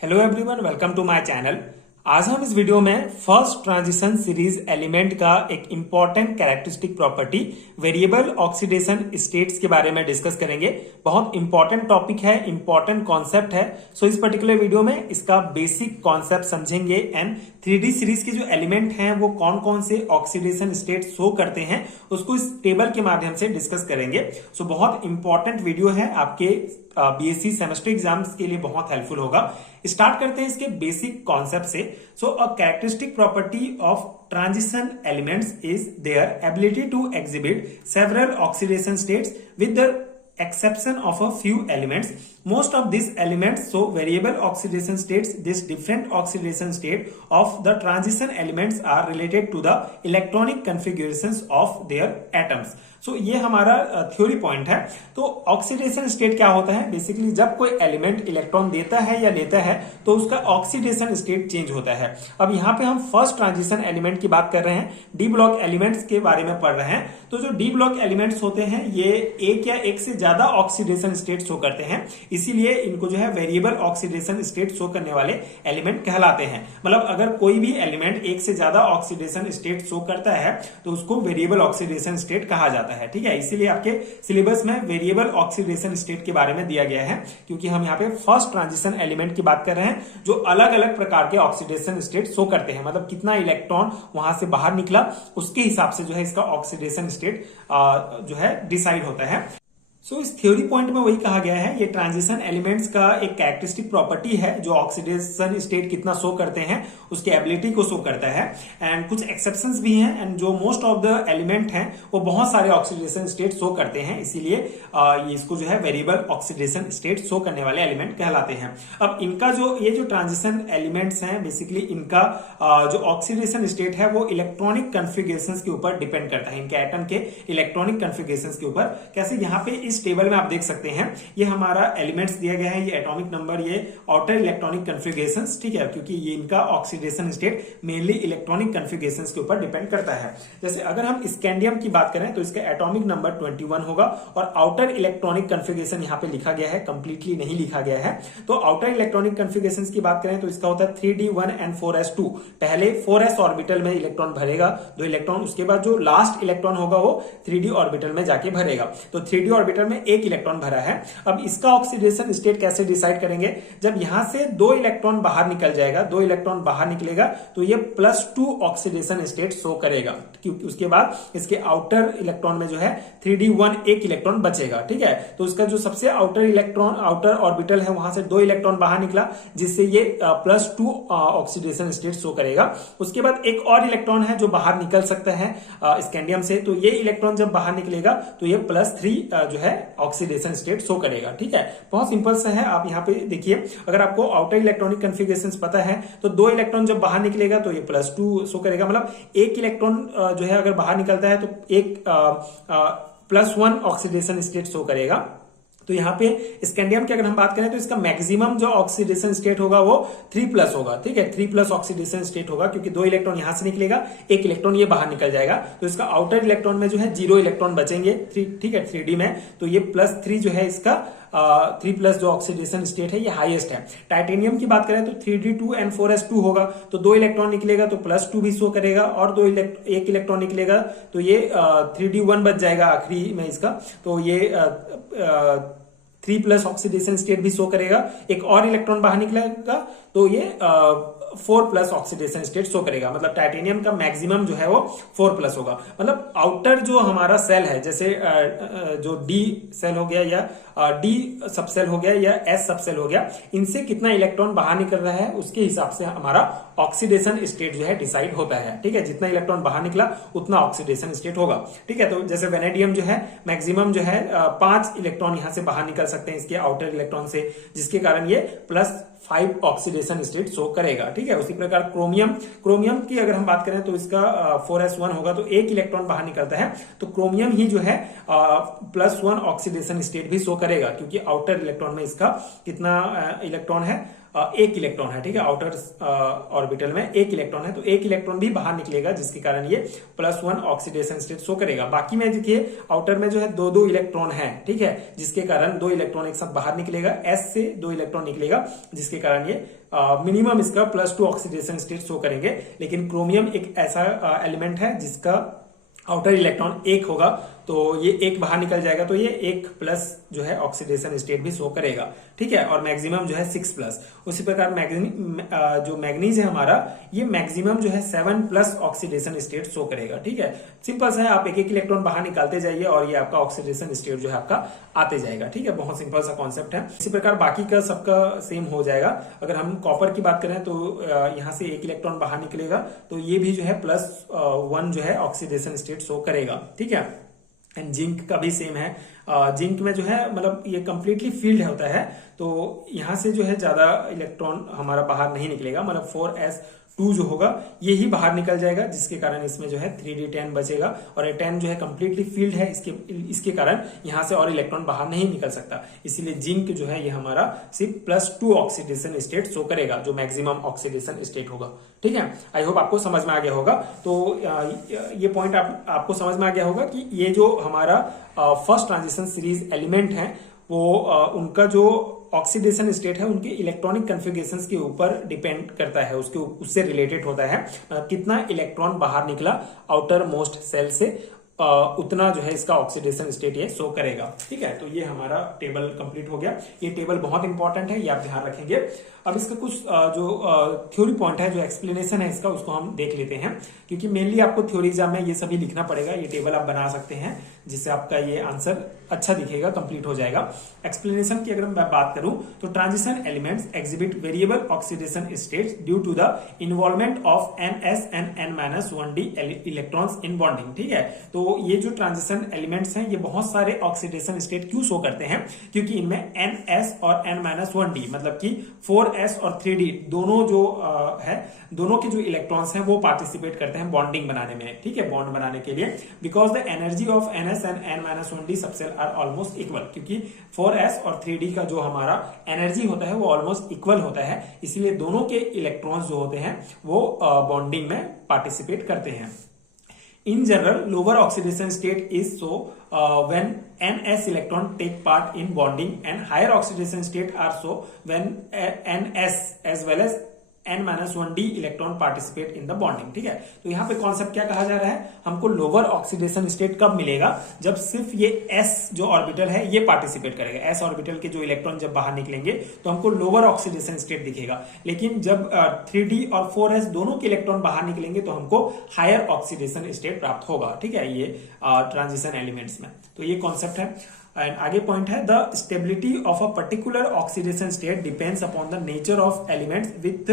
Hello everyone, welcome to my channel. आज हम इस वीडियो में फर्स्ट ट्रांजिशन सीरीज एलिमेंट का एक important characteristic property variable oxidation states के बारे में डिस्कस करेंगे। बहुत इंपॉर्टेंट टॉपिक है, इंपॉर्टेंट कॉन्सेप्ट है। सो इस पर्टिकुलर वीडियो में इसका बेसिक कॉन्सेप्ट समझेंगे एंड 3D सीरीज के जो एलिमेंट हैं वो कौन कौन से ऑक्सीडेशन स्टेट शो करते हैं उसको इस टेबल के माध्यम से डिस्कस करेंगे। सो बहुत इंपॉर्टेंट वीडियो है, आपके बीएससी सेमेस्टर एग्जाम्स के लिए बहुत हेल्पफुल होगा। स्टार्ट करते हैं इसके बेसिक कॉन्सेप्ट से। So a characteristic property of transition elements is their ability to exhibit several oxidation states with the exception of a few elements. Most of these elements show variable oxidation states. This different oxidation state of the transition elements are related to the electronic configurations of their atoms. So ये हमारा theory point है। तो oxidation state क्या होता है? Basically जब कोई element electron देता है या लेता है तो उसका ऑक्सीडेशन स्टेट चेंज होता है। अब यहाँ पे हम फर्स्ट ट्रांजिशन एलिमेंट की बात कर रहे हैं, डी ब्लॉक एलिमेंट्स के बारे में पढ़ रहे हैं। तो जो डी ब्लॉक एलिमेंट्स होते हैं ये एक या एक से ज्यादा ऑक्सीडेशन स्टेट शो करते हैं, इसीलिए इनको जो है वेरिएबल ऑक्सीडेशन स्टेट शो करने वाले एलिमेंट कहलाते हैं। मतलब अगर कोई भी एलिमेंट एक से ज्यादा ऑक्सीडेशन स्टेट शो करता है तो उसको वेरिएबल ऑक्सीडेशन स्टेट कहा जाता है। ठीक है, इसीलिए आपके सिलेबस में वेरिएबल ऑक्सीडेशन स्टेट के बारे में दिया गया है, क्योंकि हम यहाँ पे फर्स्ट ट्रांजिशन एलिमेंट की बात कर रहे हैं जो अलग अलग प्रकार के ऑक्सीडेशन स्टेट शो करते हैं। मतलब कितना इलेक्ट्रॉन वहां से बाहर निकला उसके हिसाब से जो है इसका ऑक्सीडेशन स्टेट जो है डिसाइड होता है। सो इस थ्योरी पॉइंट में वही कहा गया है, ये ट्रांजिशन एलिमेंट्स का एक कैरेक्टरिस्टिक प्रॉपर्टी है जो ऑक्सीडेशन स्टेट कितना शो करते हैं उसकी एबिलिटी को शो करता है। एंड कुछ एक्सेप्शंस भी हैं, एंड जो मोस्ट ऑफ द एलिमेंट हैं वो बहुत सारे ऑक्सीडेशन स्टेट शो करते हैं, इसीलिए ये इसको जो है वेरिएबल ऑक्सीडेशन स्टेट शो करने वाले एलिमेंट कहलाते हैं। अब इनका जो ये जो ट्रांजिशन एलिमेंट्स हैं बेसिकली इनका जो ऑक्सीडेशन स्टेट है वो इलेक्ट्रॉनिक कन्फिगरेशंस के ऊपर डिपेंड करता है, इनके एटम के इलेक्ट्रॉनिक कन्फिगरेशंस के ऊपर। कैसे? यहाँ पे इस टेबल में आप देख सकते हैं ये हमारा एलिमेंट्स दिया गया है, ये एटॉमिक नंबर, ये आउटर इलेक्ट्रॉनिक कन्फिगरेशंस। ठीक है, क्योंकि ये इनका ऑक्सीडेशन स्टेट मेनली इलेक्ट्रॉनिक कन्फिगरेशंस के ऊपर डिपेंड करता है। जैसे अगर हम स्कैंडियम की बात करें तो इसका एटॉमिक नंबर 21 होगा और आउटर इलेक्ट्रॉनिक कन्फिगरेशन यहाँ पे लिखा गया है, कंप्लीटली नहीं लिखा गया है। तो आउटर इलेक्ट्रॉनिक कन्फिगरेशंस की बात करें तो इसका होता है 3d1 and 4s2। पहले 4s ऑर्बिटल में इलेक्ट्रॉन भरेगा, 2 इलेक्ट्रॉन, उसके बाद जो लास्ट इलेक्ट्रॉन होगा वो 3d ऑर्बिटल में जाके भरेगा। तो 3d ऑर्बिटल में एक इलेक्ट्रॉन भरा है। अब इसका ऑक्सीडेशन स्टेट कैसे डिसाइड करेंगे? जब यहां से 2 इलेक्ट्रॉन बाहर निकल जाएगा, 2 इलेक्ट्रॉन बाहर निकलेगा तो ये +2 ऑक्सीडेशन स्टेट शो करेगा, क्योंकि उसके बाद इसके आउटर इलेक्ट्रॉन में जो है 3d1 एक इलेक्ट्रॉन बचेगा। ठीक है, तो उसका जो सबसे आउटर इलेक्ट्रॉन, आउटर ऑर्बिटल है वहां से 2 इलेक्ट्रॉन बाहर निकला जिससे ये +2 ऑक्सीडेशन स्टेट शो करेगा। उसके बाद एक और इलेक्ट्रॉन है जो बाहर निकल सकता है स्कैंडियम से, तो ये इलेक्ट्रॉन जब बाहर निकलेगा तो ये +3 जो है ऑक्सीडेशन स्टेट शो करेगा। ठीक है, बहुत सिंपल सा है। आप यहाँ पे देखिए, अगर आपको आउटर इलेक्ट्रॉनिक कन्फिगरेशंस पता है तो 2 इलेक्ट्रॉन जब बाहर निकलेगा तो ये +2 शो करेगा। मतलब एक इलेक्ट्रॉन जो है अगर बाहर निकलता है तो एक +1 ऑक्सीडेशन स्टेट शो करेगा। तो यहाँ पे स्कैंडियम की अगर हम बात करें तो इसका मैक्सिमम जो ऑक्सीडेशन स्टेट होगा वो 3+ होगा। ठीक है, 3+ ऑक्सीडेशन स्टेट होगा, क्योंकि 2 इलेक्ट्रॉन यहां से निकलेगा, एक इलेक्ट्रॉन ये बाहर निकल जाएगा, तो इसका आउटर इलेक्ट्रॉन में जो है 0 इलेक्ट्रॉन बचेंगे। ठीक है, 3d में, तो ये +3 जो है इसका 3+ जो ऑक्सीडेशन स्टेट है ये हाईएस्ट है। टाइटेनियम की बात करें तो 3d2 and 4s2 होगा, तो 2 इलेक्ट्रॉन निकलेगा तो +2 भी शो करेगा, और एक इलेक्ट्रॉन निकलेगा तो ये 3d1 बच जाएगा आखिरी में इसका, तो ये 3+ ऑक्सीडेशन स्टेट भी शो करेगा। एक और इलेक्ट्रॉन बाहर निकलेगा तो ये 4+ ऑक्सीडेशन स्टेट शो करेगा। मतलब टाइटेनियम का मैक्सिमम जो है वो 4+ होगा। मतलब आउटर जो हमारा सेल है, जैसे जो डी सेल हो गया या डी सबसेल हो गया या एस सबसेल हो गया, इनसे कितना इलेक्ट्रॉन बाहर निकल रहा है उसके हिसाब से हमारा ऑक्सीडेशन स्टेट जो है डिसाइड होता है। ठीक है, जितना इलेक्ट्रॉन बाहर निकला उतना ऑक्सीडेशन स्टेट होगा। ठीक है, तो जैसे वेनेडियम जो है मैक्सिमम जो है 5 इलेक्ट्रॉन यहां से बाहर निकल सकते हैं इसके आउटर इलेक्ट्रॉन से, जिसके कारण ये +5 ऑक्सीडेशन स्टेट शो करेगा। ठीक है, उसी प्रकार क्रोमियम की अगर हम बात करें तो इसका 4s1 होगा, तो एक इलेक्ट्रॉन बाहर निकलता है, तो क्रोमियम ही जो है +1 ऑक्सीडेशन स्टेट भी शो करेगा, क्योंकि आउटर इलेक्ट्रॉन में इसका कितना इलेक्ट्रॉन है एक इलेक्ट्रॉन है, ठीक है, आउटर ऑर्बिटल में एक इलेक्ट्रॉन है, तो एक इलेक्ट्रॉन भी बाहर निकलेगा जिसके कारण ये +1 ऑक्सीडेशन स्टेट शो करेगा। बाकी में देखिए आउटर में जो है दो दो इलेक्ट्रॉन है, ठीक है, जिसके कारण दो इलेक्ट्रॉन एक साथ बाहर निकलेगा, S से दो इलेक्ट्रॉन निकलेगा जिसके कारण ये मिनिमम इसका +2 ऑक्सीडेशन स्टेट शो करेंगे। लेकिन क्रोमियम एक ऐसा एलिमेंट है जिसका आउटर इलेक्ट्रॉन एक होगा, तो ये एक बाहर निकल जाएगा, तो ये 1+ जो है ऑक्सीडेशन स्टेट भी शो करेगा, ठीक है, और मैक्सिमम जो है 6+। उसी प्रकार जो मैग्नीज है हमारा, ये मैक्सिमम जो है 7+ ऑक्सीडेशन स्टेट शो करेगा, ठीक है। सिंपल सा है, आप एक एक इलेक्ट्रॉन बाहर निकालते जाइए और ये आपका ऑक्सीडेशन स्टेट जो है आपका आते जाएगा, ठीक है, बहुत सिंपल सा कॉन्सेप्ट है। इसी प्रकार बाकी का सबका सेम हो जाएगा। अगर हम कॉपर की बात करें तो यहाँ से एक इलेक्ट्रॉन बाहर निकलेगा, तो ये भी जो है +1 जो है ऑक्सीडेशन स्टेट शो करेगा, ठीक है। एंड जिंक का भी सेम है। जिंक में जो है मतलब ये कंप्लीटली फील्ड होता है, तो यहां से जो है ज्यादा इलेक्ट्रॉन हमारा बाहर नहीं निकलेगा, मतलब 4s2 जो होगा ये ही बाहर निकल जाएगा, जिसके कारण इसमें जो है 3d10 बचेगा, और ये 10 जो है कंप्लीटली फील्ड है, इसके कारण यहां से और इलेक्ट्रॉन बाहर नहीं निकल सकता। इसीलिए जिंक जो है ये हमारा सिर्फ +2 ऑक्सीडेशन स्टेट शो करेगा, जो मैक्सिमम ऑक्सीडेशन स्टेट होगा, ठीक है। आई होप आपको समझ में आ गया होगा। तो ये पॉइंट आपको समझ में आ गया होगा कि ये जो हमारा फर्स्ट ट्रांजिशन सीरीज एलिमेंट है वो उनका जो ऑक्सीडेशन स्टेट है उनके इलेक्ट्रॉनिक कन्फिगरेशंस के ऊपर डिपेंड करता है, उससे रिलेटेड होता है। कितना इलेक्ट्रॉन बाहर निकला आउटर मोस्ट सेल से, उतना जो है इसका ऑक्सीडेशन स्टेट ये शो करेगा, ठीक है। तो ये हमारा टेबल कंप्लीट हो गया। ये टेबल बहुत इंपॉर्टेंट है, ये आप ध्यान रखेंगे। अब इसका कुछ जो थ्योरी पॉइंट है, जो एक्सप्लेनेशन है इसका, उसको हम देख लेते हैं, क्योंकि मेनली आपको थ्योरी एग्जाम में ये सभी लिखना पड़ेगा। ये टेबल आप बना सकते हैं जिससे आपका ये आंसर अच्छा दिखेगा, कंप्लीट हो जाएगा। एक्सप्लेनेशन की अगर मैं बात करूं तो transition elements exhibit variable oxidation states due to the involvement of NS and N-1d electrons in bonding, ठीक है। तो ये जो ट्रांजिशन एलिमेंट्स हैं ये बहुत सारे ऑक्सीडेशन स्टेट क्यों शो करते हैं, क्योंकि इनमें NS और N-1d मतलब कि 4s और 3d दोनों जो है, दोनों के जो इलेक्ट्रॉन्स हैं वो पार्टिसिपेट करते हैं बॉन्डिंग बनाने में, ठीक है, बॉन्ड बनाने के लिए। Because the energy of NS and N-1d subshell are almost equal, क्योंकि 4s और 3d का जो हमारा एनर्जी होता है वो ऑलमोस्ट इक्वल होता है, इसलिए दोनों के इलेक्ट्रॉन्स जो होते हैं वो बॉन्डिंग में पार्टिसिपेट करते हैं। In general, lower oxidation state is so when NS electron take part in bonding, and higher oxidation state are so when NS as well as N-1d electron participate in the bonding, ठीक है। तो यहाँ पे concept क्या कहा जा रहा है, हमको लोअर ऑक्सीडेशन स्टेट कब मिलेगा, जब सिर्फ ये S जो ऑर्बिटल है ये पार्टिसिपेट करेगा। S ऑर्बिटल के जो इलेक्ट्रॉन जब बाहर निकलेंगे तो हमको लोअर ऑक्सीडेशन स्टेट दिखेगा, लेकिन जब 3d और 4s दोनों के इलेक्ट्रॉन बाहर निकलेंगे तो हमको हायर ऑक्सीडेशन स्टेट प्राप्त होगा, ठीक है, ये ट्रांजिशन एलिमेंट्स में। तो ये कॉन्सेप्ट है। एंड आगे पॉइंट है, the stability of a particular oxidation state depends upon the nature of elements with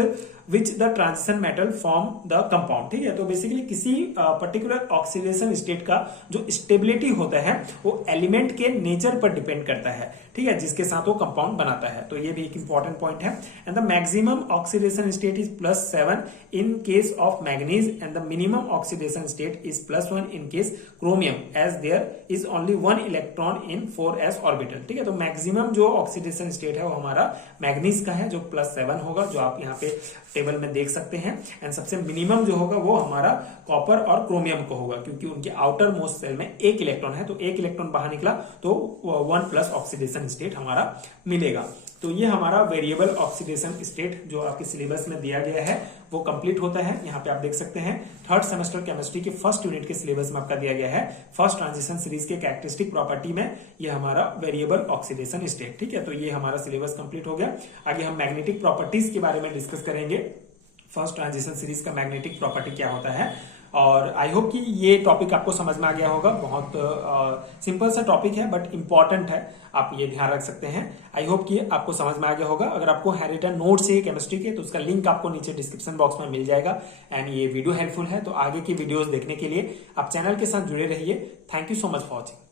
which the transition metal form the compound, ठीक है। तो बेसिकली किसी पर्टिकुलर ऑक्सीडेशन स्टेट का जो स्टेबिलिटी होता है वो एलिमेंट के नेचर पर डिपेंड करता है, ठीक है, जिसके साथ वो कंपाउंड बनाता है। तो ये भी एक इंपॉर्टेंट पॉइंट है। And the maximum oxidation state is +7 in case of manganese and the minimum oxidation state is +1 in case chromium, as there is only 1 electron in 4s orbital, ठीक है। तो मैक्सिमम जो ऑक्सीडेशन स्टेट है वो हमारा manganese का है, जो +7 होगा, जो आप यहाँ पे टेबल में देख सकते हैं। एंड सबसे मिनिमम जो होगा वो हमारा कॉपर और क्रोमियम को होगा, क्योंकि उनके आउटर मोस्ट सेल में एक इलेक्ट्रॉन है, तो एक इलेक्ट्रॉन बाहर निकला तो 1+ ऑक्सीडेशन स्टेट हमारा मिलेगा। तो ये हमारा वेरिएबल ऑक्सीडेशन स्टेट जो आपके सिलेबस में दिया गया है वो कंप्लीट होता है। यहाँ पे आप देख सकते हैं 3rd सेमेस्टर केमिस्ट्री के फर्स्ट यूनिट के सिलेबस में आपका दिया गया है फर्स्ट ट्रांजिशन सीरीज के कैरेक्टरिस्टिक प्रॉपर्टी में ये हमारा वेरिएबल ऑक्सीडेशन स्टेट, ठीक है। तो ये हमारा सिलेबस कंप्लीट हो गया। आगे हम मैग्नेटिक प्रॉपर्टीज के बारे में डिस्कस करेंगे। फर्स्ट ट्रांजिशन सीरीज का मैग्नेटिक प्रॉपर्टी क्या होता है, और आई होप कि ये टॉपिक आपको समझ में आ गया होगा। बहुत सिंपल सा टॉपिक है बट इंपॉर्टेंट है, आप ये ध्यान रख सकते हैं। आई होप कि आपको समझ में आ गया होगा। अगर आपको हैंडरिटन नोट चाहिए केमिस्ट्री के तो उसका लिंक आपको नीचे डिस्क्रिप्शन बॉक्स में मिल जाएगा। एंड ये वीडियो हेल्पफुल है, तो आगे की वीडियोस देखने के लिए आप चैनल के साथ जुड़े रहिए। Thank you so much for watching.